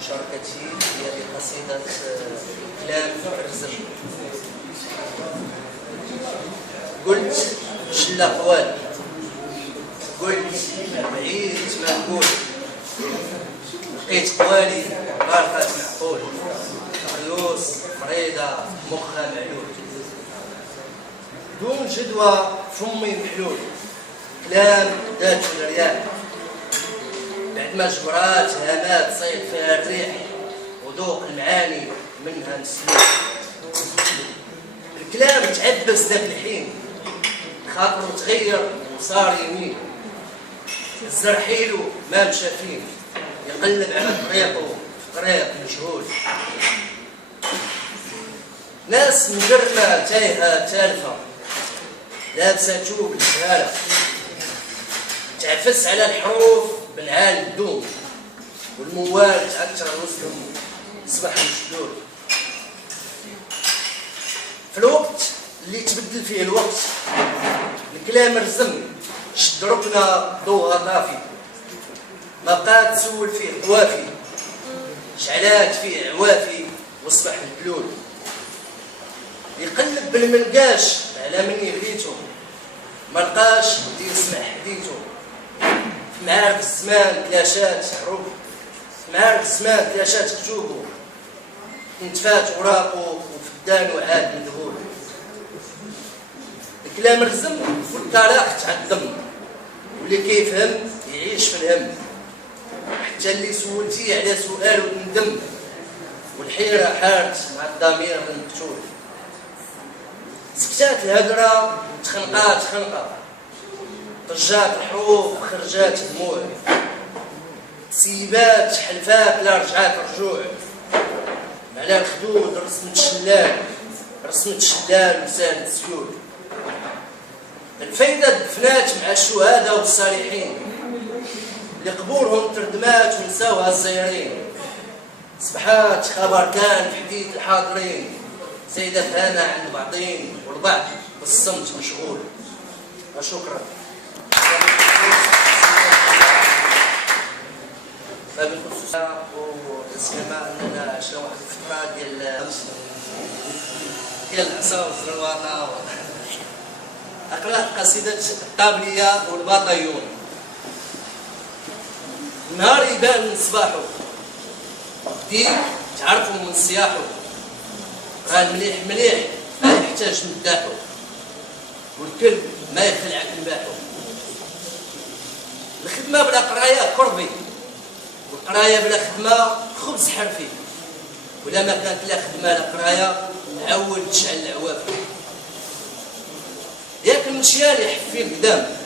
مشاركتي هي بقصيدة كلام الرزم. قلت شل أقوال، قلت بعيد ما نقول، لقيت قوالي غارقة معقول، ريوس مريضة مخها معلول، دون جدوى فمي محلول، كلام دات الرياح، بعد ما جبرات هامات صيد فيها الريح، وذوق المعاني منها نسلوك. الكلام تعبس ذاك الحين، خاطره تغير وصار يمين، الزرحيلو ما مشى فين، يقلب على طريقه في طريق مجهول. ناس مجرمة تايهة تالفة، لابسة توب الجهالة، تعفس على الحروف بالعال الدوم، والموال تعكر وسطهم صبح مشدود. في الوقت اللي تبدل فيه الوقت، الكلام رزم شد ركنا ضوها طافي، ما بقات تسول فيه قوافي، شعلات فيه عوافي وصبح البلول. يقلب بالمنقاش على من يغليتو، ما لقاش اللي يسمع حديثو. في معارك الزمان كلاشات حروب، في معارك الزمان كلاشات كتوبو، انتفات وراقو وفدان وعاد مذهول. الكلام رزم والطلاق تعدم، واللي كيفهم يعيش في الهم، حتى اللي سولتيه على سؤال وتندم، والحيرة حارت مع الضمير المقتول. سكتات الهدرة تخنقات خنقة، طجات الحروف خرجات دموع، تسيبات حلفات لا رجعات رجوع، على الخدود رسمة شلال وسالة سيول. الفايدة دفنات مع الشهداء والصالحين، اللي قبورهم تردمات ونساوها الزايرين. صبحات خبر كان في حديث الحاضرين، زايدة فانا عند بعضين والبعض بالصمت مشغول. وشكرا. فبالخصوص وسيما اننا شنو واحد الفتره ديال العصا والزروانه. اقرا قصيده الطابليه والبطيون. النهار يبان من صباحو، الديك تعرفوا من صياحو، راه المليح مليح ما يحتاج مداحو، والكلب ما يخلعك نباحو. الخدمه بلا قرايه كربي، والقرايه بلا خدمه خبز حرفي، ولا ما كانت لا خدمه لا قرايه عود تشعل العوافي. ياك المشيان يحفي قدام،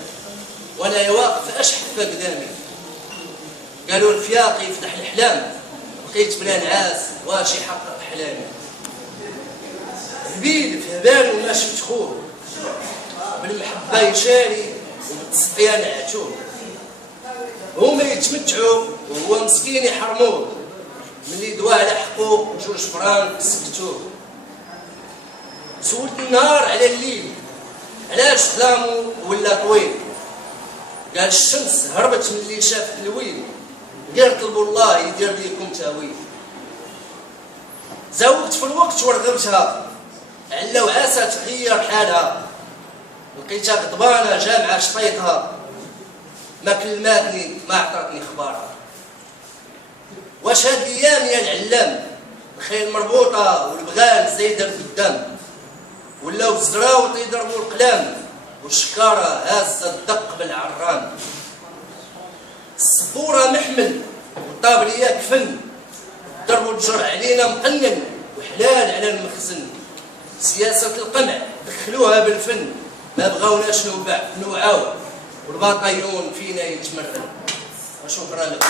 ولا يواقف اش حفى قدامي. قالوا الفياق يفتح الحلام، لقيت بلا نعاس واش يحقق احلامي. هبيل في هبال وماشي تخور، بالمحبه يشاري وبالتصفيان عتور. هما يتمتعوا وهو مسكين يحرموه، ملي دوا على حقه جوج فرانك سكتوه. سولت النهار على الليل علاش ظلامو ولا طويل، قال الشمس هربت من اللي شافت الويل، قال طلبوا الله يدير ليكم تاويل. زوقت في الوقت ورغبتها، علا وعاسة تغير حالها، لقيتها غضبانة جامعة شطيطها، ما كلماتني ما عطاتني خبارها. واش هاد الايام يا العلام الخيل مربوطة والبغال زايدة قدام، ولاو الزراوط يضربوا القلام، والشكارة هازة الدق بالعرام. السبورة محمل والطابلية كفن، ضربوا الجرع علينا مقنن وحلال على المخزن. سياسة القمع دخلوها بالفن، ما بغاوناش نوعاو والبطيون فينا يتمرن. وشكرا لكم.